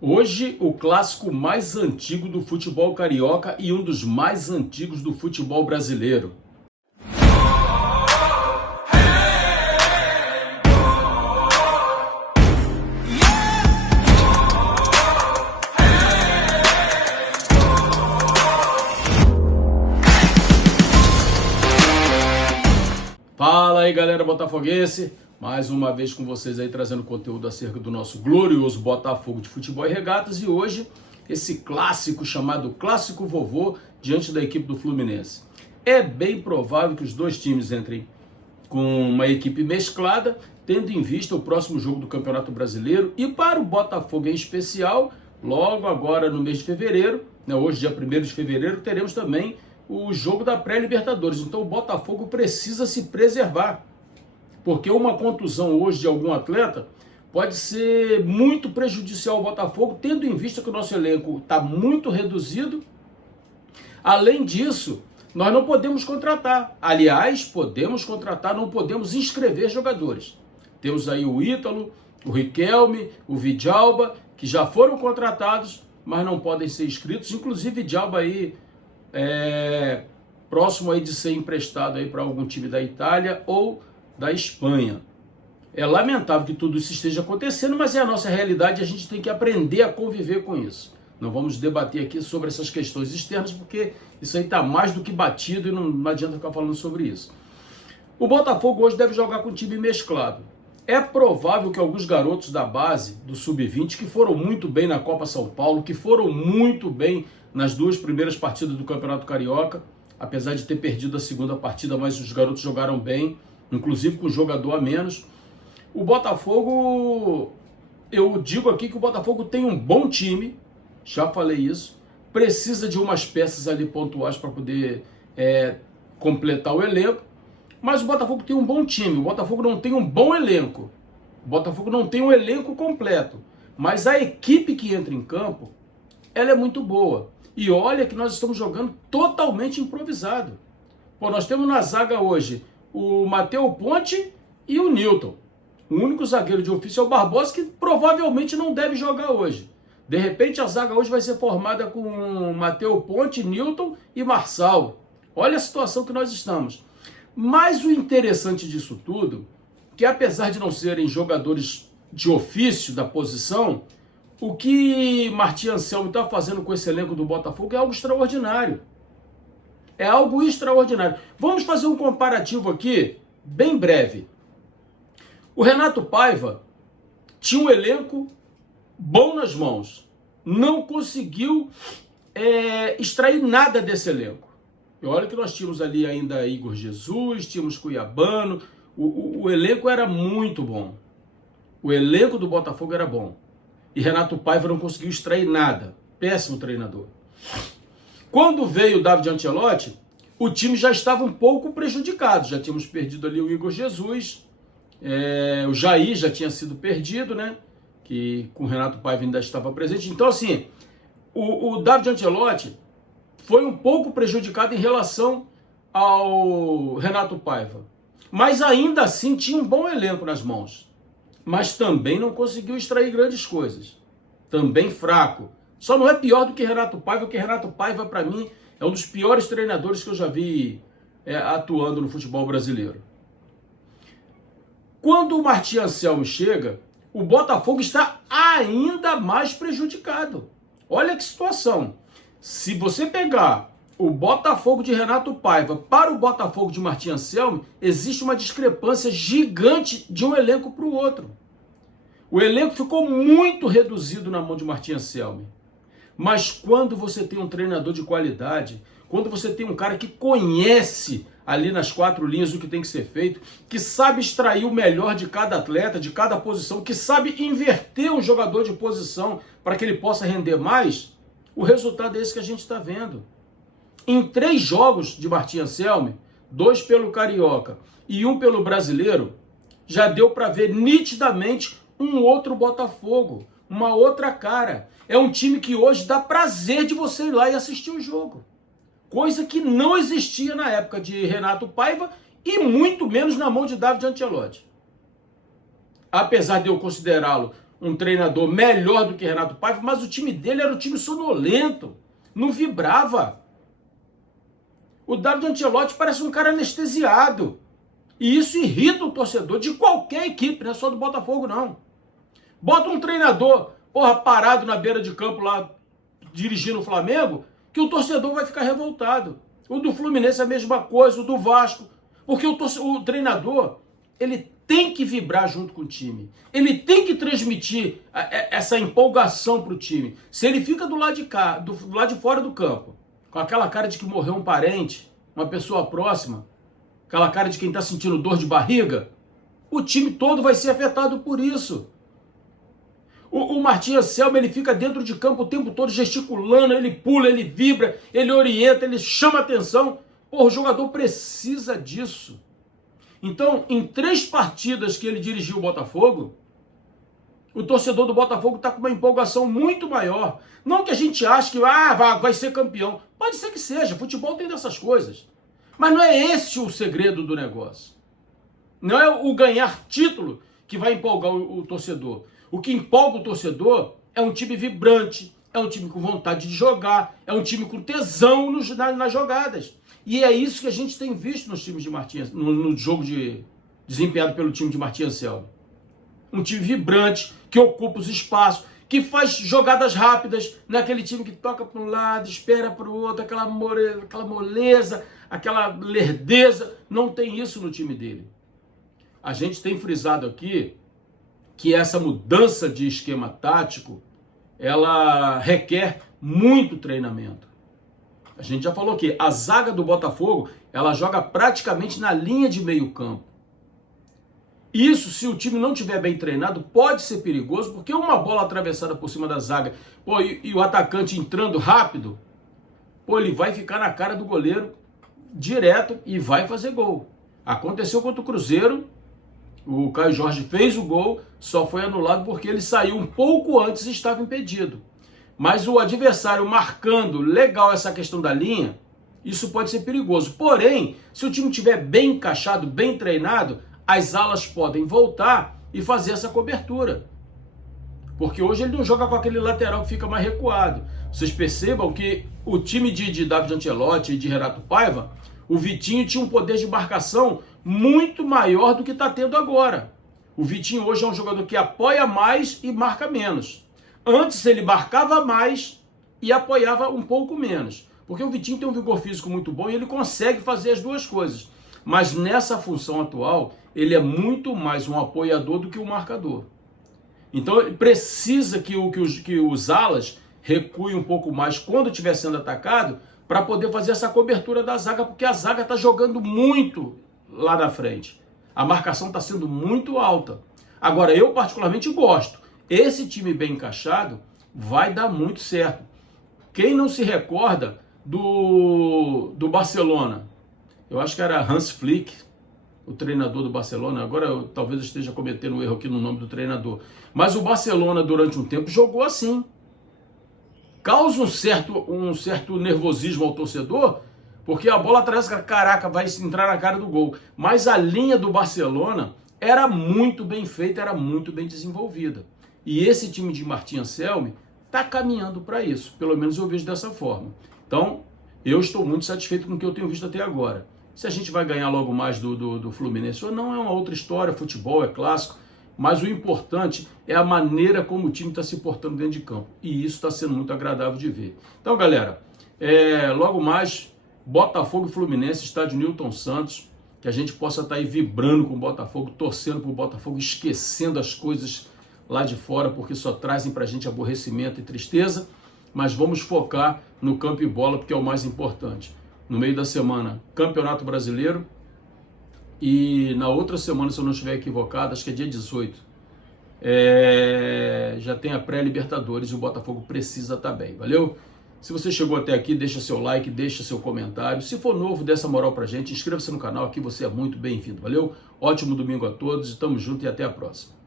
Hoje, o clássico mais antigo do futebol carioca e um dos mais antigos do futebol brasileiro. Fala aí, galera botafoguense, mais uma vez com vocês aí trazendo conteúdo acerca do nosso glorioso Botafogo de Futebol e Regatas, e hoje esse clássico chamado Clássico Vovô diante da equipe do Fluminense. É bem provável que os dois times entrem com uma equipe mesclada, tendo em vista o próximo jogo do Campeonato Brasileiro, e para o Botafogo em especial, logo agora no mês de fevereiro, hoje dia 1º de fevereiro, teremos também o jogo da pré-Libertadores. Então o Botafogo precisa se preservar, porque uma contusão hoje de algum atleta pode ser muito prejudicial ao Botafogo, tendo em vista que o nosso elenco está muito reduzido. Além disso, nós não podemos contratar. Aliás, podemos contratar, não podemos inscrever jogadores. Temos aí o Ítalo, o Riquelme, o Vidalba, que já foram contratados, mas não podem ser inscritos. Inclusive, Vidalba aí próximo aí de ser emprestado aí para algum time da Itália ou da Espanha. É lamentável que tudo isso esteja acontecendo, mas é a nossa realidade e a gente tem que aprender a conviver com isso. Não vamos debater aqui sobre essas questões externas, porque isso aí está mais do que batido e não adianta ficar falando sobre isso. O Botafogo hoje deve jogar com um time mesclado. É provável que alguns garotos da base, do Sub-20, que foram muito bem na Copa São Paulo, que foram muito bem nas duas primeiras partidas do Campeonato Carioca, apesar de ter perdido a segunda partida, mas os garotos jogaram bem, inclusive com um jogador a menos. O Botafogo, eu digo aqui que o Botafogo tem um bom time, já falei isso, precisa de umas peças ali pontuais para poder completar o elenco, mas o Botafogo tem um bom time. O Botafogo não tem um bom elenco, o Botafogo não tem um elenco completo, mas a equipe que entra em campo, ela é muito boa. E olha que nós estamos jogando totalmente improvisado. Pô, nós temos na zaga hoje o Matheus Ponte e o Newton. O único zagueiro de ofício é o Barbosa, que provavelmente não deve jogar hoje. De repente a zaga hoje vai ser formada com Matheus Ponte, Newton e Marçal. Olha a situação que nós estamos. Mas o interessante disso tudo, que apesar de não serem jogadores de ofício da posição, o que Martim Anselmo está fazendo com esse elenco do Botafogo é algo extraordinário. É algo extraordinário. Vamos fazer um comparativo aqui, bem breve. O Renato Paiva tinha um elenco bom nas mãos. Não conseguiu extrair nada desse elenco. E olha que nós tínhamos ali ainda Igor Jesus, tínhamos Cuiabano. O elenco era muito bom. O elenco do Botafogo era bom. E Renato Paiva não conseguiu extrair nada. Péssimo treinador. Quando veio o David Ancelotti, o time já estava um pouco prejudicado. Já tínhamos perdido ali o Igor Jesus. O Jair já tinha sido perdido, né? Que com o Renato Paiva ainda estava presente. Então, assim, o David Ancelotti foi um pouco prejudicado em relação ao Renato Paiva. Mas ainda assim tinha um bom elenco nas mãos. Mas também não conseguiu extrair grandes coisas. Também fraco. Só não é pior do que Renato Paiva, porque Renato Paiva, para mim, é um dos piores treinadores que eu já vi atuando no futebol brasileiro. Quando o Martim Anselmo chega, o Botafogo está ainda mais prejudicado. Olha que situação. Se você pegar o Botafogo de Renato Paiva para o Botafogo de Martim Anselmo, existe uma discrepância gigante de um elenco para o outro. O elenco ficou muito reduzido na mão de Martim Anselmo. Mas quando você tem um treinador de qualidade, quando você tem um cara que conhece ali nas quatro linhas o que tem que ser feito, que sabe extrair o melhor de cada atleta, de cada posição, que sabe inverter um jogador de posição para que ele possa render mais, o resultado é esse que a gente está vendo. Em 3 jogos de Martim Anselmo, 2 pelo Carioca e 1 pelo Brasileiro, já deu para ver nitidamente um outro Botafogo, uma outra cara. É um time que hoje dá prazer de você ir lá e assistir o jogo. Coisa que não existia na época de Renato Paiva e muito menos na mão de David Ancelotti. Apesar de eu considerá-lo um treinador melhor do que Renato Paiva, mas o time dele era um time sonolento, não vibrava. O David Ancelotti parece um cara anestesiado. E isso irrita o torcedor de qualquer equipe, não é só do Botafogo, não. Bota um treinador, parado na beira de campo lá, dirigindo o Flamengo, que o torcedor vai ficar revoltado. O do Fluminense é a mesma coisa, o do Vasco. Porque o treinador, ele tem que vibrar junto com o time. Ele tem que transmitir essa empolgação para o time. Se ele fica do lado de cá, do lado de fora do campo, com aquela cara de que morreu um parente, uma pessoa próxima, aquela cara de quem está sentindo dor de barriga, o time todo vai ser afetado por isso. O Martim Anselmo, ele fica dentro de campo o tempo todo gesticulando, ele pula, ele vibra, ele orienta, ele chama atenção. O jogador precisa disso. Então, em 3 partidas que ele dirigiu o Botafogo, o torcedor do Botafogo está com uma empolgação muito maior. Não que a gente ache que vai ser campeão. Pode ser que seja, futebol tem dessas coisas. Mas não é esse o segredo do negócio. Não é o ganhar título que vai empolgar o torcedor. O que empolga o torcedor é um time vibrante, é um time com vontade de jogar, é um time com tesão nas jogadas. E é isso que a gente tem visto nos times de Martim, no jogo desempenhado pelo time de Martim Anselmo. Um time vibrante, que ocupa os espaços, que faz jogadas rápidas, naquele time que toca para um lado, espera para o outro, aquela moleza, aquela lerdeza. Não tem isso no time dele. A gente tem frisado aqui que essa mudança de esquema tático, ela requer muito treinamento. A gente já falou que a zaga do Botafogo, ela joga praticamente na linha de meio campo. Isso, se o time não estiver bem treinado, pode ser perigoso, porque uma bola atravessada por cima da zaga, e o atacante entrando rápido, ele vai ficar na cara do goleiro direto e vai fazer gol. Aconteceu contra o Cruzeiro, o Caio Jorge fez o gol, só foi anulado porque ele saiu um pouco antes e estava impedido. Mas o adversário marcando legal essa questão da linha, isso pode ser perigoso. Porém, se o time estiver bem encaixado, bem treinado, as alas podem voltar e fazer essa cobertura. Porque hoje ele não joga com aquele lateral que fica mais recuado. Vocês percebam que o time de David Ancelotti e de Renato Paiva, o Vitinho tinha um poder de marcação muito maior do que está tendo agora. O Vitinho hoje é um jogador que apoia mais e marca menos. Antes ele marcava mais e apoiava um pouco menos. Porque o Vitinho tem um vigor físico muito bom e ele consegue fazer as duas coisas. Mas nessa função atual, ele é muito mais um apoiador do que um marcador. Então ele precisa que os alas recuem um pouco mais quando estiver sendo atacado para poder fazer essa cobertura da zaga, porque a zaga está jogando muito lá na frente. A marcação está sendo muito alta. Agora, eu particularmente gosto. Esse time bem encaixado vai dar muito certo. Quem não se recorda do Barcelona? Eu acho que era Hans Flick, o treinador do Barcelona. Agora talvez eu esteja cometendo um erro aqui no nome do treinador. Mas o Barcelona, durante um tempo, jogou assim. Causa um certo nervosismo ao torcedor, porque a bola atravessa, caraca, vai entrar na cara do gol. Mas a linha do Barcelona era muito bem feita, era muito bem desenvolvida. E esse time de Martim Anselmi está caminhando para isso. Pelo menos eu vejo dessa forma. Então, eu estou muito satisfeito com o que eu tenho visto até agora. Se a gente vai ganhar logo mais do Fluminense ou não, é uma outra história. Futebol é clássico. Mas o importante é a maneira como o time está se portando dentro de campo. E isso está sendo muito agradável de ver. Então, galera, logo mais, Botafogo e Fluminense, estádio Newton Santos, que a gente possa estar aí vibrando com o Botafogo, torcendo para o Botafogo, esquecendo as coisas lá de fora, porque só trazem para a gente aborrecimento e tristeza. Mas vamos focar no campo e bola, porque é o mais importante. No meio da semana, Campeonato Brasileiro. E na outra semana, se eu não estiver equivocado, acho que é dia 18, já tem a pré-Libertadores e o Botafogo precisa estar bem, valeu? Se você chegou até aqui, deixa seu like, deixa seu comentário. Se for novo, dê essa moral pra gente, inscreva-se no canal, aqui você é muito bem-vindo, valeu? Ótimo domingo a todos, estamos juntos e até a próxima.